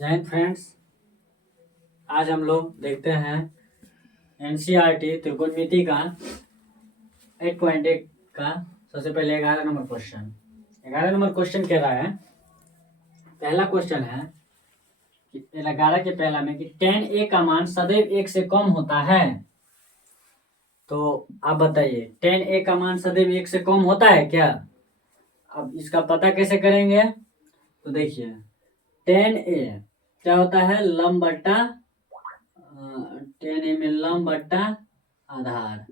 जय हिंद फ्रेंड्स। आज हम लोग देखते हैं एनसीईआरटी त्रिकोणमिति का 8.1 का सबसे पहले 11 नंबर क्वेश्चन। 11 नंबर क्वेश्चन कह रहा है, पहला क्वेश्चन है कि 11 के पहला में कि tan a का मान सदैव 1 से कम होता है। तो आप बताइए, tan a का मान सदैव 1 से कम होता है क्या? अब इसका पता कैसे करेंगे? तो देखिए, tan a क्या होता है? लंब बट्टा tan a में लंब बट्टा आधार।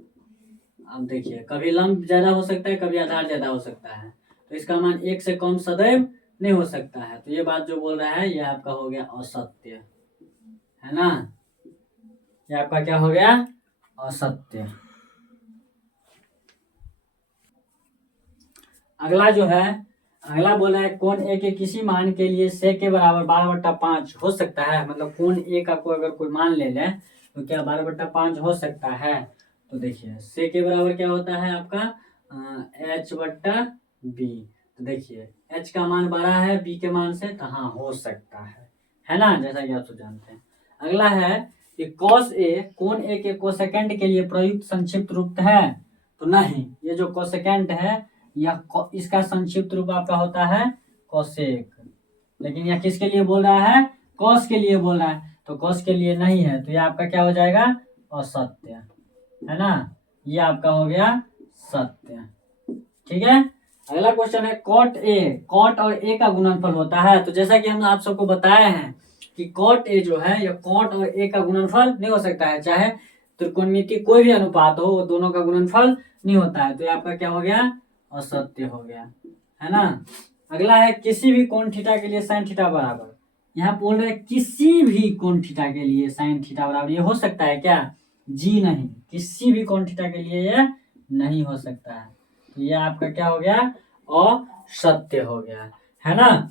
अब देखिए, कभी लंब ज्यादा हो सकता है, कभी आधार ज्यादा हो सकता है, तो इसका मान 1 से कम सदैव नहीं हो सकता है। तो ये बात जो बोल रहा है ये आपका हो गया असत्य, है ना? ये आपका क्या हो गया? असत्य। अगला जो है, अगला बोला है कोण ए के किसी मान के लिए sec के बराबर 12/5 हो सकता है। मतलब कोण ए का कोई अगर कोई मान ले लें तो क्या 12/5 हो सकता है? तो देखिए, sec के बराबर क्या होता है आपका h/b। तो देखिए, h का मान बड़ा है b के मान से, तो हाँ हो सकता है ना? जैसा कि आप सब जानते हैं। अगला है कि cos a कोण a के कोसेकेंड के लिए प्रयुक्त संक्षिप्त रूप है। तो नहीं, ये जो कोसेकेंड है यह इसका संक्षिप्त रूप आपका होता है कोसेक। लेकिन यह किसके लिए बोल रहा है? कॉस के लिए बोल रहा है, तो कॉस के लिए नहीं है, तो यह आपका क्या हो जाएगा? असत्य, है ना? ये आपका हो गया सत्य। ठीक है। अगला क्वेश्चन है कॉट ए, कॉट और ए का गुणनफल होता है। तो जैसा कि हम आप सबको बताए हैं कि कॉट ए जो है यह कॉट और ए का गुणनफल नहीं हो सकता है। चाहे त्रिकोणमिति कोई भी अनुपात हो, वो दोनों का गुणनफल नहीं होता है। तो ये आपका क्या हो गया? असत्य हो गया, है ना? अगला है किसी भी कोण थीटा के लिए साइन थीटा बराबर। यहाँ बोल रहे किसी भी कोण थीटा के लिए साइन थीटा बराबर। ये हो सकता है क्या? जी नहीं, किसी भी कोण थीटा के लिए ये नहीं हो सकता है। तो ये आपका क्या हो गया? असत्य हो गया, है ना?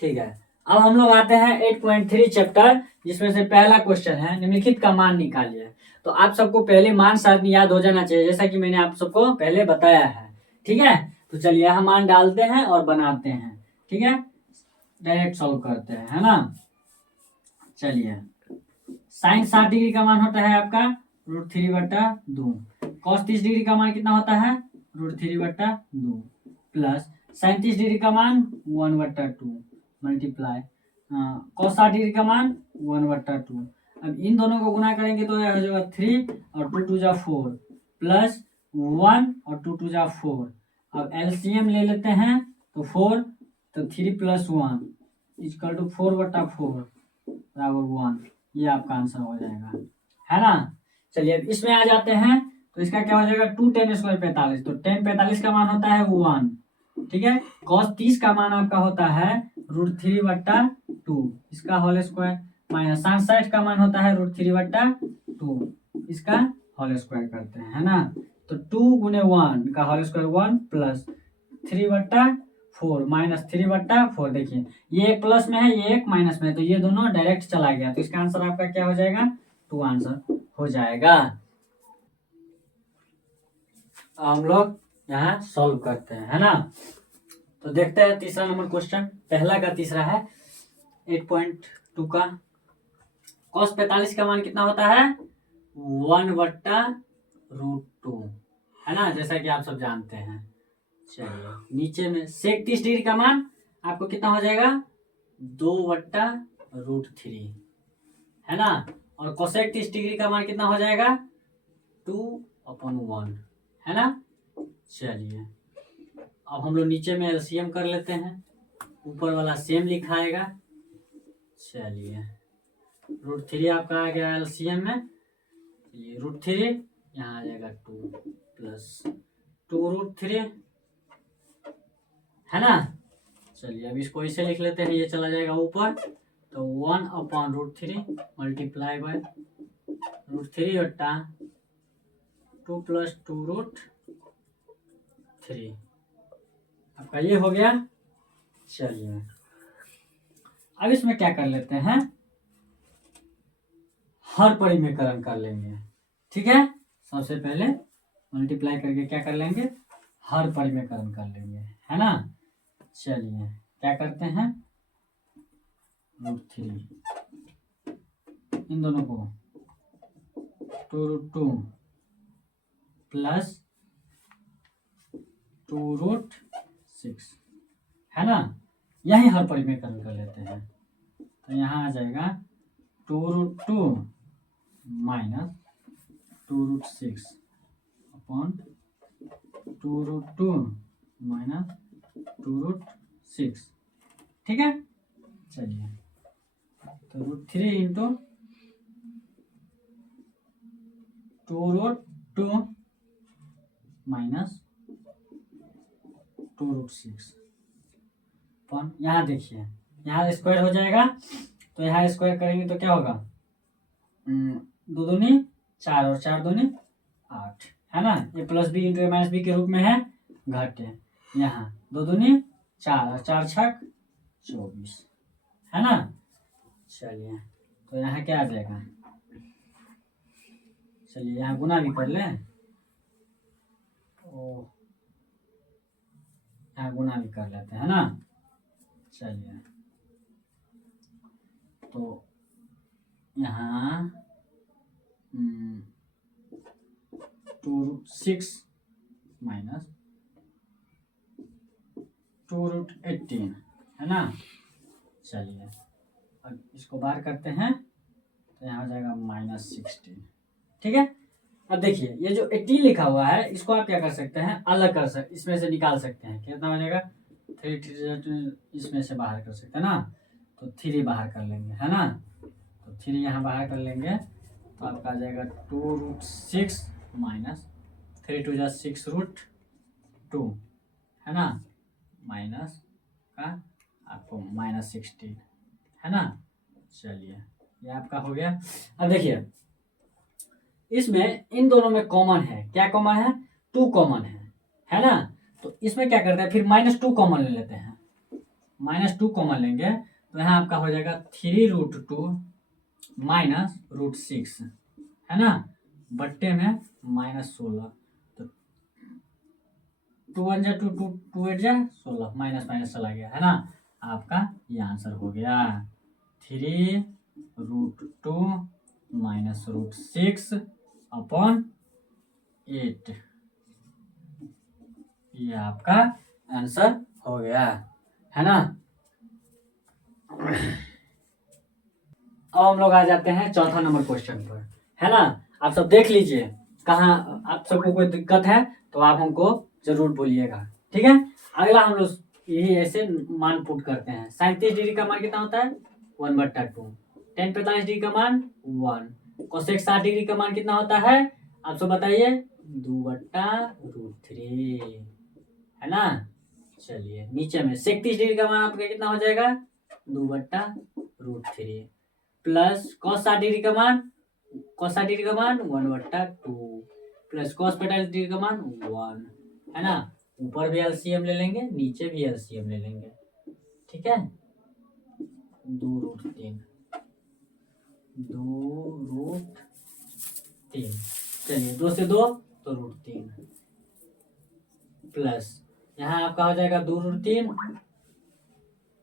ठीक है। अब हम लोग आते हैं 8.3 चैप्टर, जिसमें से पहला क्वेश्चन है निम्नलिखित का मान निकालिए। तो आप सबको पहले मान सारणी याद हो जाना चाहिए, जैसा कि मैंने आप सबको पहले बताया है। ठीक है, तो चलिए हम मान डालते हैं और बनाते हैं। ठीक है, डायरेक्ट सॉल्व करते हैं, है ना? चलिए, साइन 60 डिग्री का मान होता है आपका √3/2। कॉस 30 डिग्री का मान कितना होता है? √3/2 प्लस साइन 30 डिग्री का मान 1/2 मल्टीप्लाई कॉस 60 डिग्री का मान 1/2। अब इन दोनों को गुना करेंगे तो यह हो जाएगा 3 और 2 2 जा 4 प्लस 1 और 2 2 जा 4। अब एलसीएम ले लेते हैं तो 4, तो 3 + 1 = 4/4 बराबर 1। ये आपका आंसर हो जाएगा, है ना? चलिए, अब इसमें आ जाते हैं तो इसका क्या हो जाएगा? 2 tan² 45। तो tan 45 का मान होता है 1। ठीक है, cos 30 का मान आपका होता है √3/2, इसका होल स्क्वायर, माइनस sin 60 का मान होता है √3/2, इसका होल स्क्वायर करते हैं, है ना? तो 2 × 1 का होल स्क्वायर 1 प्लस 3/4 माइनस 3/4। देखिए, ये एक प्लस में है, ये एक माइनस में है, तो ये दोनों डायरेक्ट चला गया। तो इसका आंसर आपका क्या हो जाएगा? 2 आंसर हो जाएगा। हम लोग यहाँ सॉल्व करते हैं, है ना? तो देखते हैं तीसरा नंबर क्वेश्चन। पहला का तीसरा है 8.2 का। cos 45 का मान कितना होता है? 1/√2, है ना? जैसा कि आप सब जानते हैं। चलिए, नीचे में sec 30 डिग्री का मान आपको कितना हो जाएगा? 2/√3, है ना? और cosec 30 डिग्री का मान कितना हो जाएगा? 2/1, है ना? चलिए, अब हम लोग नीचे में एलसीएम कर लेते हैं। ऊपर वाला सेम लिखाएगा। चलिए, √3 आपका आ गया एलसीएम में। ये √3 यहाँ आ जाएगा 2 प्लस 2√3, है ना? चलिए, अब इसको इसे लिख लेते हैं, ये चला जाएगा ऊपर। तो 1/√3 मल्टीप्लाई बाय √3/2 प्लस 2√3 आपका ये हो गया। चलिए, अब इसमें क्या कर लेते हैं? हर परिमेयकरण कर लेंगे। ठीक है, सबसे पहले मल्टीप्लाई करके क्या कर लेंगे? हर परिमेयकरण कर लेंगे, है ना? चलिए क्या करते हैं, √3 इन दोनों को 2√2 प्लस 2√6 है ना, यही हर परिमेय कर लेते हैं। तो यहाँ आ जाएगा 2√2 माइनस 2√6 अपॉन 2√2 माइनस 2√6, ठीक है। चलिए तो √3 इंटू 2√2 माइनस 2√6 अपॉन, यहाँ देखिए यहाँ स्क्वायर हो जाएगा, तो यहाँ स्क्वायर करेंगे तो क्या होगा, 2 दूनी 4 और 4 दूनी 8, है ना। ये प्लस बी इंटू ए माइनस बी के रूप में है, घटे यहाँ 2 दूनी 4 और 4 छक 24, है ना। चलिए तो यहाँ क्या आ जाएगा, चलिए यहाँ गुना भी कर लें, ओ यहाँ गुना भी कर लेते हैं ना। चलिए तो यहाँ 2√6 माइनस 2√18 है ना। चलिए अब इसको बाहर करते हैं तो यहाँ हो जाएगा -16, ठीक है। अब देखिए ये जो 18 लिखा हुआ है इसको आप क्या कर सकते हैं, अलग कर सकते, इसमें से निकाल सकते हैं। कितना हो जाएगा 3 इसमें से बाहर कर सकते हैं ना, तो 3 बाहर कर लेंगे, है ना। तो 3 यहाँ बाहर कर लेंगे तो आपका आ जाएगा 2√6 माइनस 3 2 जा 6√2 है ना, माइनस का आपको -16 है ना। चलिए ये आपका हो गया। अब देखिए इसमें इन दोनों में कॉमन है, क्या कॉमन है, 2 कॉमन है ना। तो इसमें क्या करते हैं, फिर -2 कॉमन ले लेते हैं, -2 कॉमन लेंगे तो यहाँ आपका हो जाएगा 3√2 माइनस √6 है ना, बट्टे में -16, तो 2 1 जा 2 2 2 8 जा 16, माइनस माइनस चला गया, है ना। आपका ये आंसर हो गया 3√2 माइनस √6 अपॉन 8, ये आपका आंसर हो गया, है ना। अब हम लोग आ जाते हैं चौथा नंबर क्वेश्चन पर, है ना। आप सब देख लीजिए, कहाँ आप सबको कोई दिक्कत है तो आप हमको जरूर बोलिएगा, ठीक है। अगला हम लोग यही ऐसे मान पुट करते हैं। 37 डिग्री का मान कितना होता है 1/2, tan 45 डिग्री का मान 1, cosec 60 डिग्री का मान कितना होता है आप सब बताइए 2/√3, है ना। चलिए नीचे में 37 डिग्री का मान आपका कितना हो जाएगा 2/√3 प्लस cos 60 डिग्री का मान 1/2 प्लस cos 45 डिग्री का मान 1, है ना। ऊपर भी एलसीएम ले लेंगे, नीचे भी एलसीएम ले लेंगे, ठीक है। 2√3 चलिए 2 से 2 तो √3 प्लस यहाँ आपका हो जाएगा 2√3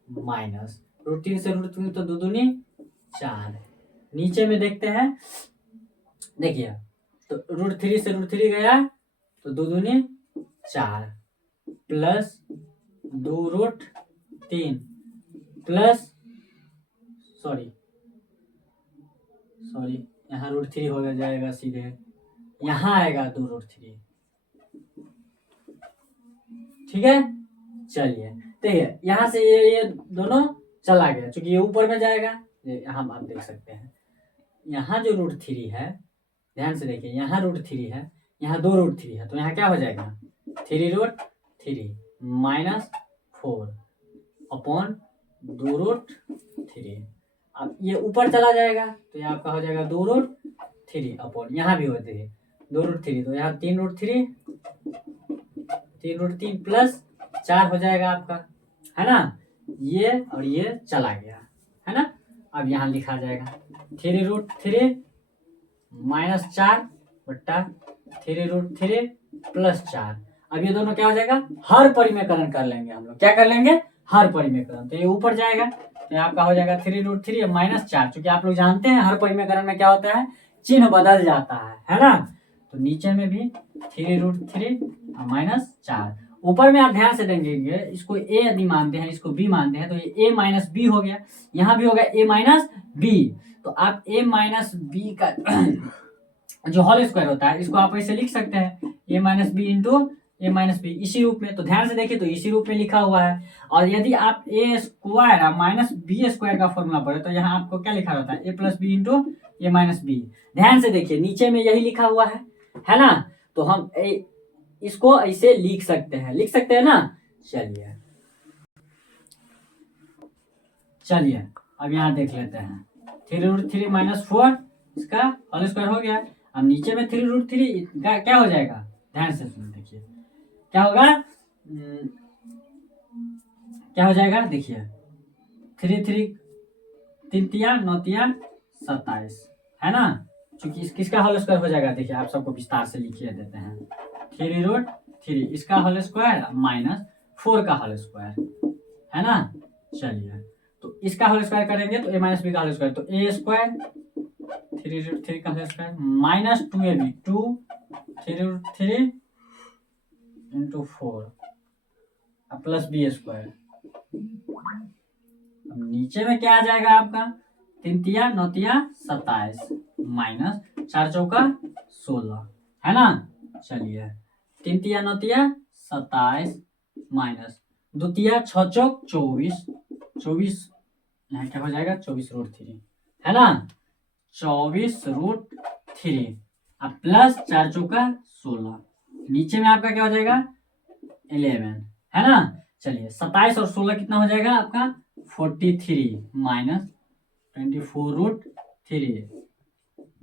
माइनस √3 से √3 तो 2 दूनी 4, नीचे में देखते हैं, देखिए तो √3 से √3 गया तो 2 दूनी 4 प्लस 2√3 प्लस सॉरी यहाँ √3 हो जाएगा सीधे, यहाँ आएगा 2√3, ठीक है। चलिए देखिए यहाँ से ये दोनों चला गया, क्योंकि ये ऊपर में जाएगा, यहाँ आप देख सकते हैं यहाँ जो √3 है, ध्यान से देखिए यहाँ √3 है, यहाँ 2√3 है, तो यहाँ क्या हो जाएगा 3√3 माइनस 4 अपॉन 2√3। अब ये ऊपर चला जाएगा तो यहाँ आपका हो जाएगा 2√3 अपॉन यहाँ भी होते हैं 2√3, तो यहाँ 3√3 प्लस 4 हो जाएगा आपका, है ना। ये और ये चला गया, है ना। अब यहाँ लिखा जाएगा 3√3 माइनस 4 बट्टा 3√3 प्लस 4। अब ये दोनों क्या हो जाएगा, हर परिमेयकरण कर लेंगे हम लोग। क्या कर लेंगे, हर परिमेयकरण। तो ये ऊपर जाएगा तो आपका हो जाएगा 3√3 -4, क्योंकि आप लोग जानते हैं हर परिमेयकरण में क्या होता है, चिन्ह बदल जाता है ना। तो नीचे में भी 3√3 -4। ऊपर में आप ध्यान से देखेंगे, इसको ए यदि मानते हैं, इसको बी मानते हैं, तो ये a - b हो गया, यहाँ भी होगा a - b। तो आप a - b का जो होल स्क्वायर होता है, इसको आप ऐसे लिख सकते हैं a - b into a - b, इसी रूप में। तो ध्यान से देखिए, तो इसी रूप में लिखा हुआ है। और यदि आप a स्क्वायर -b² का फॉर्मूला पढ़े तो यहाँ आपको क्या लिखा रहता है, a + b into a - b। ध्यान से देखिए, नीचे में यही लिखा हुआ है ना। तो हम इसको ऐसे लिख सकते हैं ना। चलिए अब यहाँ देख लेते हैं, 3√3 -4 इसका होल स्क्वायर हो गया। अब नीचे में 3√3 का क्या हो जाएगा, ध्यान से सुन देखिए क्या होगा, क्या हो जाएगा, देखिए 3 3 9 27 है ना। चूंकि किसका होल स्क्वायर हो जाएगा, देखिए आप सबको विस्तार से लिखिए देते हैं, 3√3 इसका होल स्क्वायर -4 का होल स्क्वायर है ना। चलिए तो इसका होल स्क्वायर करेंगे तो a - b का होल स्क्वायर, तो a² 3√3 का whole square -2ab 2 3√3 into 4 plus b²। अब नीचे में क्या आ जाएगा आपका, 3 3 9 27 -4 चौका 16 है ना। चलिए 3 3 9 27 -2 6 चौक 24 यहाँ क्या हो जाएगा, 24√3 है ना, 24√3 अब प्लस 4 चौका 16, नीचे में आपका क्या हो जाएगा 11 है ना। चलिए 27 और 16 कितना हो जाएगा आपका 43 -24√3,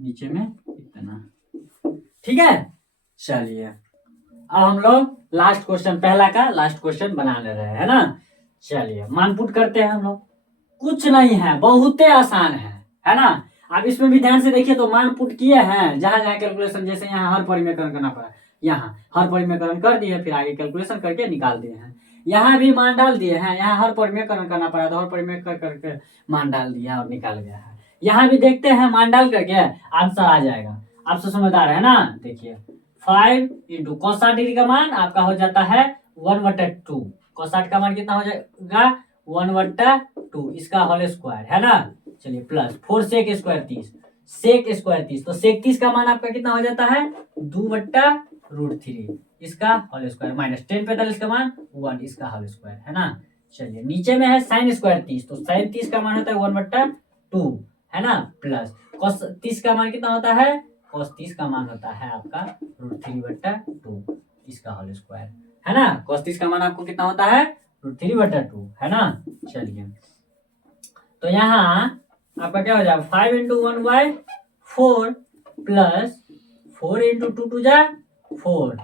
नीचे में इतना, ठीक है। चलिए अब हम लोग लास्ट क्वेश्चन, पहला का लास्ट क्वेश्चन बना ले रहे हैं ना। चलिए मानपुट करते हैं हम लोग, कुछ नहीं है, बहुत आसान है ना। आप इसमें भी ध्यान से देखिए, तो मानपुट किए हैं जहां जहां कैलकुलेशन, जैसे यहाँ हर परिमेयकरण करना पड़ा, यहाँ हर परिमेयकरण कर दिए, फिर आगे कैलकुलेशन करके निकाल दिए हैं। यहाँ भी मान डाल दिए हैं, यहाँ हर परिमेयकरण करना पड़ा तो हर परिमेयकरण करके मान डाल दिया और निकाल गया है। यहाँ भी देखते हैं, मान डाल करके आंसर आ जाएगा। आप सब समझदार है ना। देखिए 5 इंटू cos 60 डिग्री का मान आपका हो जाता है 1/2। cos 60 का मान कितना हो जाएगा 1/2, इसका होल स्क्वायर है ना। चलिए plus 4 sec square 30, sec square 30, तो sec 30 का मान आपका कितना हो जाता है 2/√3, इसका होल स्क्वायर माइनस 10 45 का मान 1, इसका होल स्क्वायर है ना। चलिए नीचे में है sin स्क्वायर 30, तो sin 30 का मान होता है 1/2 है ना, प्लस cos 30 का मान कितना होता है, cos 30 का मान होता है आपका √3/2, इसका होल स्क्वायर है ना। cos 30 का मान आपको कितना होता है √3/2 है ना। चलिए तो यहाँ आपका क्या हो जाएगा 5 इंटू 1/4 प्लस 4 इंटू 2 2 जा 4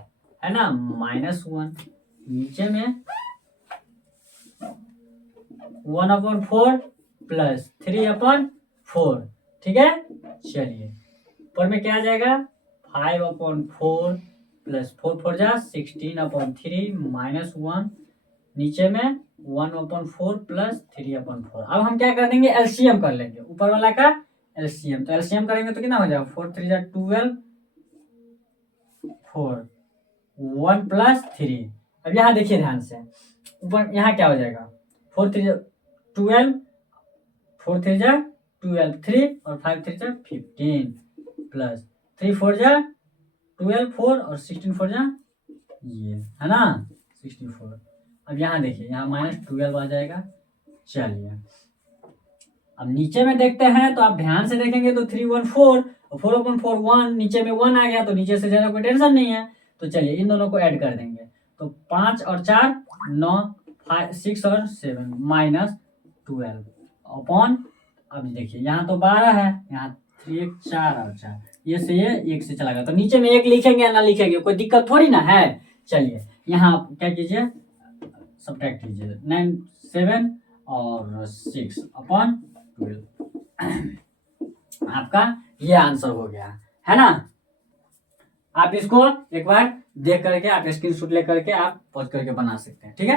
है ना, -1, नीचे में 1/4 प्लस 3/4, ठीक है। चलिए ऊपर में क्या आ जाएगा 5/4 प्लस 4 4 जा 16/3 -1, नीचे में 1/4 प्लस 3/4। अब हम क्या कर देंगे, एलसीएम कर लेंगे ऊपर वाला का एलसीएम। तो एलसीएम करेंगे तो कितना हो जाएगा 4 3 जा 12 4 1 प्लस 3। अब यहाँ देखिए ध्यान से, ऊपर यहाँ क्या हो जाएगा 4 3 जा 12 4 3 जा 12 3 और 5 3 जा 15 प्लस 3 4 जा 12 4 और 16 4 जा ये है ना 64। अब यहाँ देखिए यहाँ -12 आ जाएगा। चलिए अब नीचे में देखते हैं, तो आप ध्यान से देखेंगे तो 3 1 4 और 4/4 1, नीचे में 1 आ गया, तो नीचे से ज्यादा कोई टेंशन नहीं है। तो चलिए इन दोनों को ऐड कर देंगे, तो 5 और 4 9 5 6 और 7 -12 अपॉन, अब देखिए यहाँ तो 12 है, यहाँ 3 1 4 और 4, ये से ये 1 से चला गया, तो नीचे में 1 लिखेंगे या ना लिखेंगे कोई दिक्कत थोड़ी ना है। चलिए यहाँ आप क्या कीजिए सब्ट्रैक्ट कीजिए 9 7 और 6/12 आपका ये आंसर हो गया है ना। आप इसको एक बार देख करके आप स्क्रीनशॉट ले करके आप पॉज करके बना सकते हैं, ठीक है।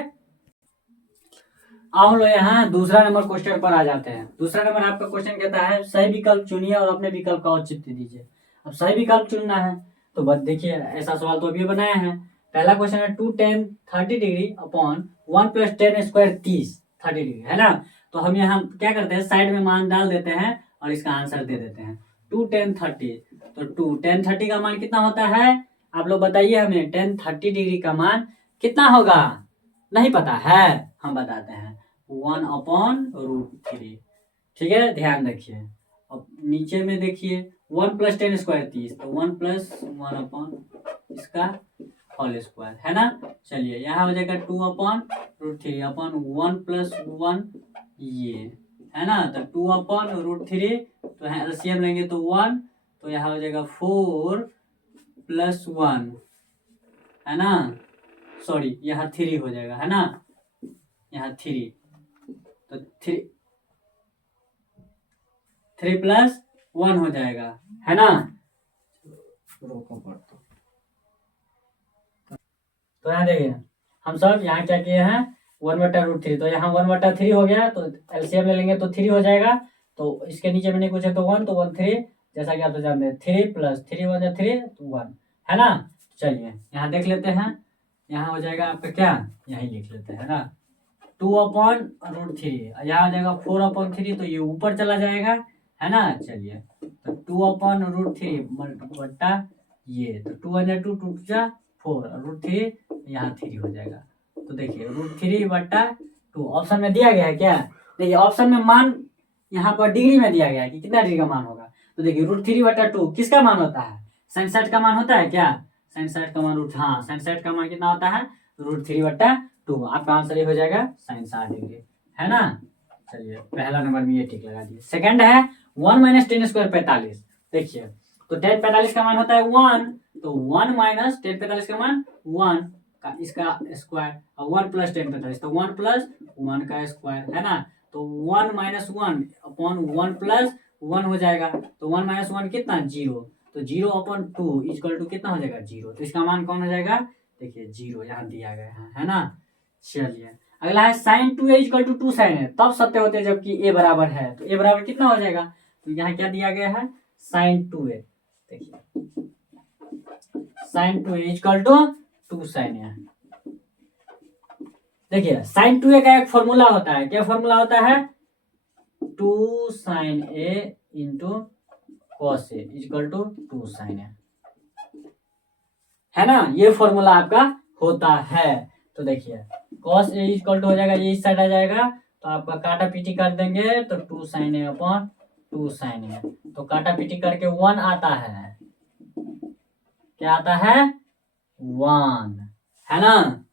अब हम लोग यहाँ दूसरा नंबर क्वेश्चन पर आ जाते हैं। दूसरा नंबर आपका क्वेश्चन कहता है सही विकल्प चुनिए और अपने विकल्प का औचित्य दीजिए। अब सही विकल्प चुनना है तो बस देखिए, ऐसा सवाल तो अभी बनाया है। पहला क्वेश्चन है 2 tan 30 degree upon 1 + tan square 30 degree, है ना। तो हम यहाँ क्या करते हैं, साइड में मान डाल देते हैं और इसका आंसर दे देते हैं 2 tan 30। तो 2 tan 30 का मान कितना होता है, आप लोग बताइए हमें। tan 30 डिग्री का मान कितना होगा, नहीं पता है, हम बताते हैं 1/√3। ठीक है, ध्यान रखिए। अब नीचे में देखिए 1 + tan स्क्वायर 30, तो 1 + 1 इसका होल स्क्वायर, है ना। चलिए यहाँ हो जाएगा 2/√3 अपन 1 + 1 ये, है ना। तो 2/√3, तो यहाँ एलसीएम लेंगे तो 1, तो यहाँ हो जाएगा 4 + 1, है ना। सॉरी, यहाँ 3 हो जाएगा, है ना, यहाँ 3, तो 3 + 1 हो जाएगा, है ना। रोको पर तो यहाँ देखिए हम सब यहाँ क्या किए हैं 1/√3, तो यहाँ 1/3 हो गया, तो एलसीएम ले लेंगे तो 3 हो जाएगा। तो इसके नीचे में नहीं कुछ है तो 1, तो 1 3, जैसा कि आप तो जानते हैं 3 + 3 1 3 तो 1, है ना। चलिए यहाँ देख लेते हैं, यहाँ हो जाएगा आपका क्या, यही लिख लेते हैं ना 2/√3, यहाँ आ जाएगा 4/3, तो ये ऊपर चला जाएगा, है ना। चलिए तो 2/√3 बट्टा ये, तो 2 × 2 2 × 4 √3, यहाँ 3 हो जाएगा। तो देखिए √3/2 ऑप्शन में दिया गया है क्या, देखिए ऑप्शन में मान यहाँ पर डिग्री में दिया गया है कि कितना डिग्री का मान होगा। तो देखिए √3/2 किसका मान होता है, sin 60 का मान होता है क्या, sin 60 का मान हाँ sin 60 का मान कितना होता है √3/2। आपका आंसर ये हो जाएगा sin 60 डिग्री, है ना। चलिए पहला नंबर में ये टिक लगा दिए। सेकंड है 1 - tan स्क्वायर 45। देखिए तो tan 45 का मान होता है 1, तो 1 - tan 45 का मान 1 का इसका स्क्वायर, और 1 + tan 45, तो 1 + 1 का स्क्वायर, है ना। तो 1 - 1 अपॉन 1 + 1 हो जाएगा, तो 1 - 1 कितना 0, तो 0/2 = कितना हो जाएगा 0, तो इसका मान कौन हो जाएगा, देखिए 0 यहाँ दिया गया है ना। चलिए अगला है sin 2a = 2 sin a, तब सत्य होते हैं जबकि a बराबर है, तो a बराबर कितना हो जाएगा, तो यहाँ क्या दिया गया है sin 2a। देखिए sin 2a = 2 sin a। देखिए sin 2a का एक फॉर्मूला होता है, क्या फॉर्मूला होता है 2 sin a × cos a = 2 sin a, है ना। ये फॉर्मूला आपका होता है। तो देखिए cos a = हो जाएगा, ये इस साइड आ जाएगा, तो आपका काटा पीटी कर देंगे तो 2 sin a / 2 sin a, तो काटा पीटी करके 1 आता है, क्या आता है 1, है ना।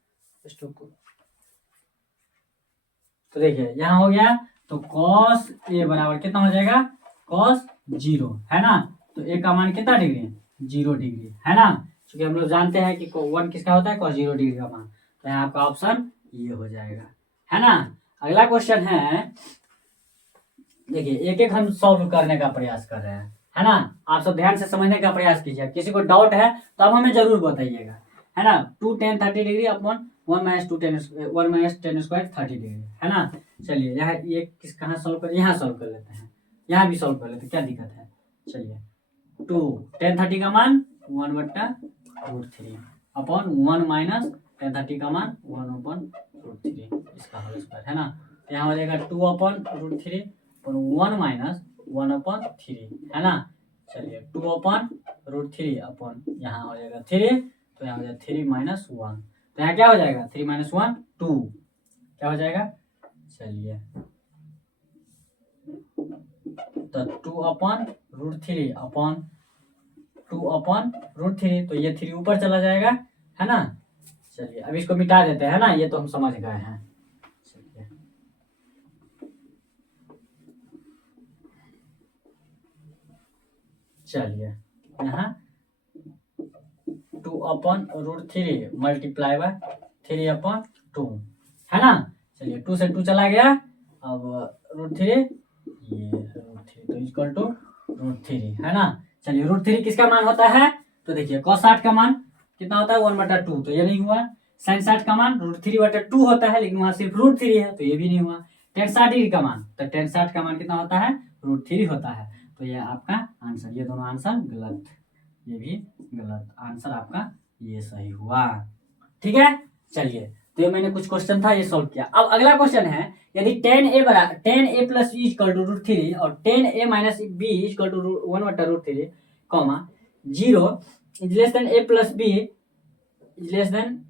तो देखिए यहाँ हो गया, तो cos a बराबर कितना हो जाएगा cos 0, है ना। तो a का मान कितना डिग्री है 0 डिग्री, है ना। क्योंकि हम लोग जानते हैं कि 1 किसका होता है cos 0 डिग्री का मान, तो यहाँ आपका ऑप्शन ये हो जाएगा, है ना। अगला क्वेश्चन है, देखिए एक एक हम सॉल्व करने का प्रयास कर रहे हैं, है ना। आप सब ध्यान से समझने का प्रयास कीजिए, किसी को डाउट है तो आप हमें जरूर बताइएगा, है ना। 2 tan 30 degree upon 1 - tan square 30 degree, है ना। चलिए यहाँ ये कहाँ सॉल्व कर, यहाँ सॉल्व कर लेते हैं, यहाँ भी सॉल्व कर लेते हैं, क्या दिक्कत है। चलिए 2 tan 30 का मान 1/√3 अपॉन 1 - tan 30 का मान 1/√3 इसका होल स्क्वायर, है ना। तो यहाँ हो जाएगा 2/√3 और 1 - 1/3, है ना। चलिए 2/√3 अपॉन यहाँ हो जाएगा 3, तो यहाँ हो जाएगा 3 - 1, तो यहाँ क्या हो जाएगा 3 - 1 2, क्या हो जाएगा। चलिए तो 2/√3 अपॉन 2/√3, तो ये 3 ऊपर चला जाएगा, है ना। चलिए अब इसको मिटा देते हैं, है ना, ये तो हम समझ गए हैं। चलिए यहाँ 2/√3 × 3/2, है ना। चलिए 2 से 2 चला गया, अब √3 ये √3, तो = √3, है ना। चलिए √3 किसका मान होता है, तो देखिए cos 60 का मान कितना होता है 1/2, तो ये नहीं हुआ। sin 60 का मान √3/2 होता है, लेकिन वहां सिर्फ √3 है, तो ये भी नहीं हुआ। tan 60 डिग्री का मान, तो tan 60 का मान कितना होता है √3 होता है, तो ये आपका आंसर, ये दोनों आंसर गलत, ये भी गलत, आंसर आपका ये सही हुआ। ठीक है, चलिए, तो ये मैंने कुछ क्वेश्चन था ये सॉल्व किया। अब अगला क्वेश्चन है, यदि tan a plus B equal to √3 और tan a minus B equal to 1/√3, 0 is less than a plus B is less than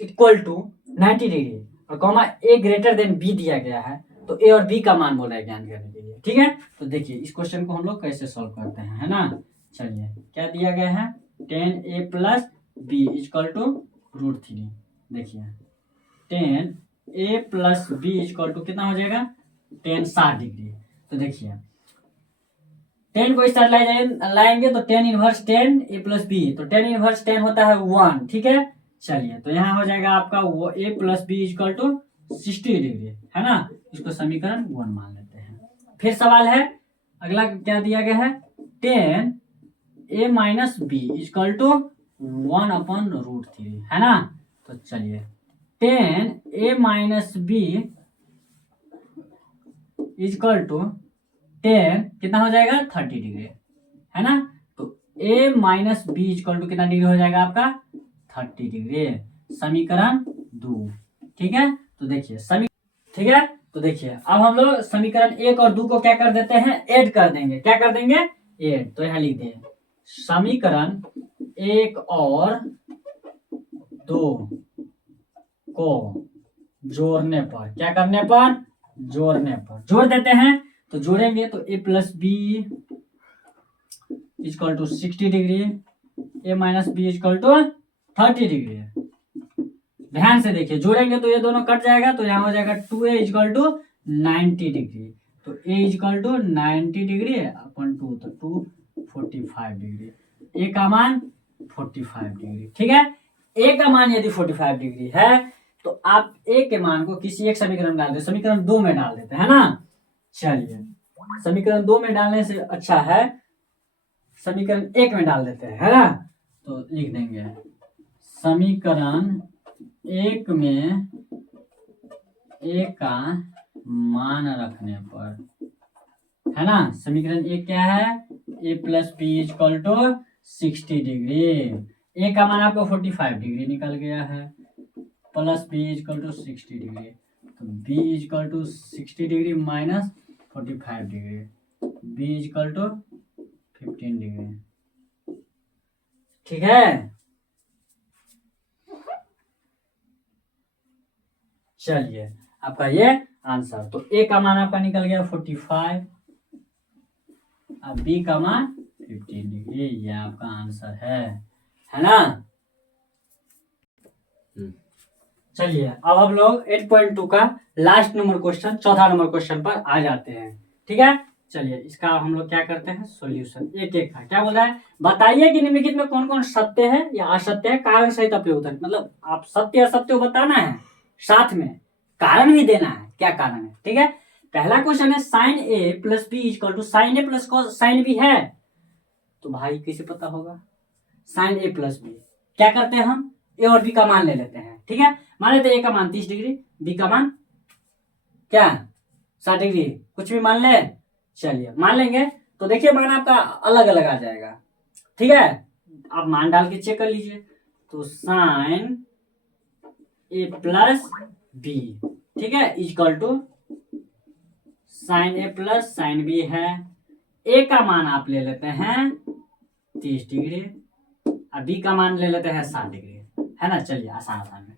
equal to 90 degree और a ग्रेटर देन b दिया गया है, तो a और b का मान बोला है ज्ञान करने के लिए। ठीक है, तो देखिए इस क्वेश्चन को हम लोग कैसे सॉल्व करते हैं, है ना। चलिए, क्या दिया गया है, tan a plus B equal to √3। देखिए tan a plus B equal to कितना हो जाएगा, tan 60 डिग्री। तो देखिए tan को इस तरह लाएंगे तो tan inverse tan a plus B, तो tan इनवर्स tan होता है 1। ठीक है, चलिए, तो यहाँ हो जाएगा आपका वो a plus B equal to 60 degree, है ना। इसको समीकरण 1 मान लेते हैं। फिर सवाल है अगला, क्या दिया गया है, tan a minus B equal to 1/√3, है ना। तो चलिए, tan a minus B equal to tan कितना हो जाएगा 30 डिग्री, है ना। तो a minus B equal to कितना डिग्री हो जाएगा आपका 30 डिग्री, समीकरण 2। ठीक है, तो देखिए ठीक है, तो देखिए अब हम लोग समीकरण 1 और 2 को क्या कर देते हैं, ऐड कर देंगे। क्या कर देंगे, ऐड। तो यहाँ लिख दें समीकरण 1 और 2 को जोड़ने पर, क्या करने पर, जोड़ने पर, जोड़ देते हैं। तो जोड़ेंगे तो a plus B equal to 60 degree, a minus B equal to 30 degree. ध्यान से देखिए, जोड़ेंगे तो ये दोनों कट जाएगा, तो यहाँ हो जाएगा 2a इक्वल टू 90 डिग्री। तो a इक्वल टू 90 डिग्री अपन 2, तो 245 डिग्री। a का मान 45 डिग्री। ठीक है, a का मान यदि 45 डिग्री है तो आप a के मान को किसी एक समीकरण में डाल दे, समीकरण 2 में डाल देते हैं ना। चलिए, समीकरण 2 में डालने से अच्छा है समीकरण 1 में डाल देते हैं, है ना। तो लिख देंगे समीकरण 1 में a का मान रखने पर, है ना। समीकरण 1 क्या है, a plus B equal to 60 degree. a का मान आपको 45 डिग्री निकल गया है, plus B equal to 60 degree, तो b equal to 60 degree minus 45 degree, b equal to 15 degree. ठीक है, चलिए आपका ये आंसर, तो a का मान आपका निकल गया 45 और b का मान 15 डिग्री, ये आपका आंसर है ना। चलिए, अब हम लोग 8.2 का लास्ट नंबर क्वेश्चन, चौथा नंबर क्वेश्चन पर आ जाते हैं। ठीक है, चलिए इसका हम लोग क्या करते हैं, सॉल्यूशन एक एक का। क्या बोल रहा है, बताइए कि निम्नलिखित में कौन कौन सत्य है या असत्य है, कारण सहित अप्रयुक्त है। मतलब आप सत्य असत्य बताना है, साथ में कारण भी देना है, क्या कारण है। ठीक है, पहला क्वेश्चन है sine A plus B equal to sine A plus sine B है। तो भाई किसे पता होगा, साइन ए प्लस बी क्या करते हैं, हम ए और बी का मान ले लेते हैं। ठीक है, मान लेते हैं ए का मान 30 डिग्री, बी का मान क्या 60 डिग्री, कुछ भी मान ले। चलिए मान लेंगे, तो देखिए मान आपका अलग अलग आ जाएगा। ठीक है, आप मान डाल के चेक कर लीजिए। तो साइन ए प्लस बी, ठीक है, equal to sine A plus sine B है। ए का मान आप ले लेते हैं 30 डिग्री और बी का मान ले लेते हैं 60 डिग्री, है ना। चलिए आसान आसान में,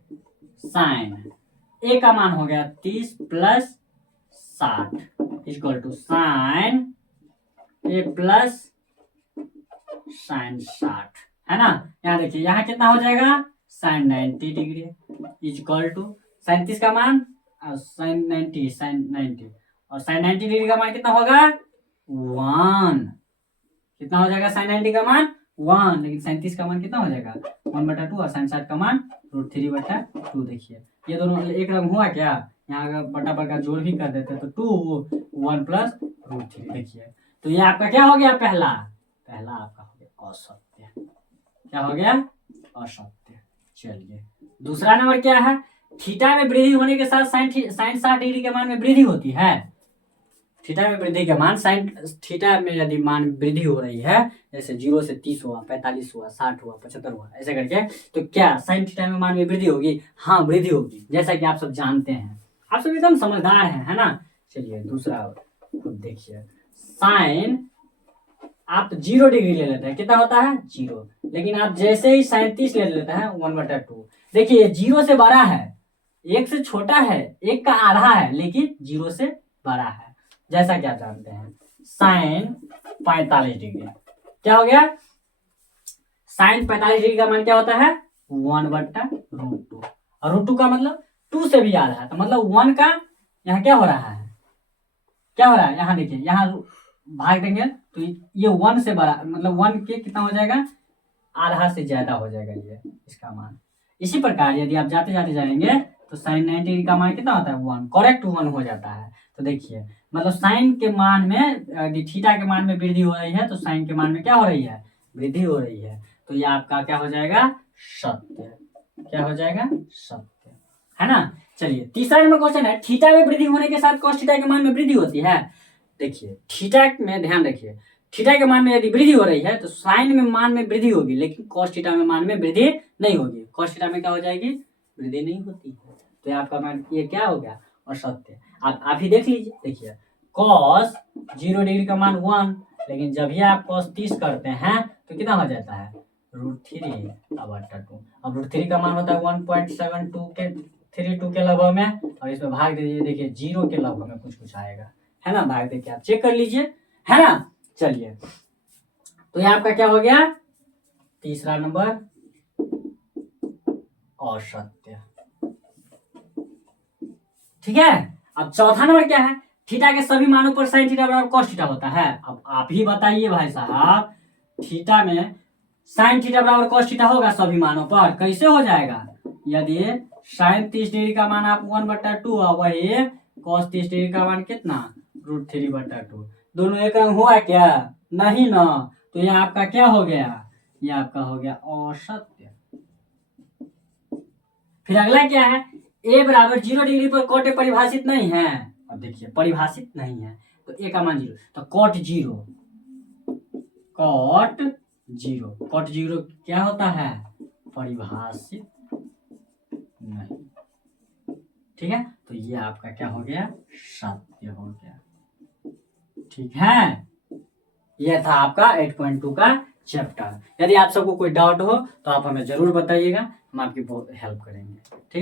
साइन ए का मान हो गया 30 प्लस 60 equal to sine A plus sine 60, है ना। यहाँ देखिए, यहाँ कितना हो जाएगा sine 90 degree equal to sine 30 का मान साइन 90 और साइन 90 डिग्री का मान कितना होगा 1। कितना हो जाएगा साइन 90 का मान 1, लेकिन साइन 30 का मान कितना हो जाएगा 1/2 और साइन 60 का मान √3/2। देखिए ये दोनों एक रंग हुआ क्या, यहाँ अगर बटा पर का जोड़ भी कर देते हैं तो 2 1 प्लस √3। देखिए तो ये आपका क्या हो गया, पहला आपका हो गया असत्य। क्या हो गया, असत्य। चलिए दूसरा नंबर क्या है, थीटा में वृद्धि होने के साथ साइन 60 डिग्री के मान में वृद्धि होती है। थीटा में वृद्धि के मान साइन थीटा में यदि मान वृद्धि हो रही है, जैसे 0 से 30 हुआ, 45 हुआ, 60 हुआ, 75 हुआ, ऐसे करके, तो क्या साइन थीटा में मान में वृद्धि होगी? हाँ वृद्धि होगी, जैसा कि आप सब जानते हैं, आप सब एकदम समझदार हैं, है ना। चलिए दूसरा खुद देखिए, साइन आप 0 डिग्री ले लेते हैं, कितना होता है 0, लेकिन आप जैसे ही साइन 30 ले लेते हैं 1/2। देखिए 0 से बड़ा है, 1 से छोटा है, 1 का आधा है, लेकिन 0 से बड़ा है, जैसा कि आप जानते हैं। साइन 45 डिग्री क्या हो गया, साइन 45 डिग्री का मान क्या होता है 1/√2, और √2 का मतलब 2 से भी आधा है, तो मतलब 1 का यहाँ क्या हो रहा है, क्या हो रहा है, यहाँ देखिए, यहाँ भाग देंगे तो ये 1 से बड़ा, मतलब 1 के कितना हो जाएगा, आधा से ज्यादा हो जाएगा ये इसका मान। इसी प्रकार यदि आप जाते जाते जाएंगे तो साइन 90 डिग्री का मान कितना होता है 1, करेक्ट 1 हो जाता है। तो देखिए मतलब साइन के मान में यदि थीटा के मान में वृद्धि हो रही है तो साइन के मान में क्या हो रही है, वृद्धि हो रही है, तो ये आपका क्या हो जाएगा, सत्य। क्या हो जाएगा, सत्य, है ना। चलिए तीसरा नंबर क्वेश्चन है, थीटा में वृद्धि होने के साथ कॉस थीटा के मान में वृद्धि होती है। देखिए थीटा में ध्यान रखिए, थीटा के मान में यदि वृद्धि हो रही है तो साइन में मान में वृद्धि होगी, लेकिन कॉस थीटा में मान में वृद्धि नहीं होगी। कॉस थीटा में क्या हो जाएगी, वृद्धि नहीं होती है, तो आपका मान ये क्या हो गया, असत्य। आप ही देख लीजिए, देखिए कॉस 0 डिग्री का मान 1, लेकिन जब भी आप कॉस 30 करते हैं तो कितना हो जाता है √3/2। अब √3 का मान होता है 1.72 के लगभग में, और इसमें भाग दीजिए, देखिए 0 के लगभग में कुछ आएगा, है ना, भाग देखिए आप चेक कर लीजिए, है ना। चलिए तो ये आपका क्या हो गया, तीसरा नंबर असत्य, ठीक है। अब चौथा नंबर क्या है, थीटा के सभी मानों पर साइन थीटा बराबर कॉस थीटा होता है। अब आप ही बताइए भाई साहब, थीटा में साइन थीटा बराबर कॉस थीटा होगा सभी मानों पर, कैसे हो जाएगा, यदि साइन 30 डिग्री का मान आप 1/2 और वही कॉस 30 डिग्री का मान कितना √3/2, दोनों एक रंग हुआ क्या, नहीं ना, तो ये आपका क्या हो गया, ये आपका हो गया असत्य। फिर अगला क्या है, a बराबर 0 डिग्री पर कॉट परिभाषित नहीं है। अब देखिए परिभाषित नहीं है तो a का मान 0, तो कॉट 0, कॉट 0 क्या होता है, परिभाषित नहीं, ठीक है। तो ये आपका क्या हो गया, सत्य हो गया, ठीक है। यह था आपका 8.2 का चैप्टर। यदि आप सबको कोई डाउट हो तो आप हमें जरूर बताइएगा, हम आपकी बहुत हेल्प करेंगे।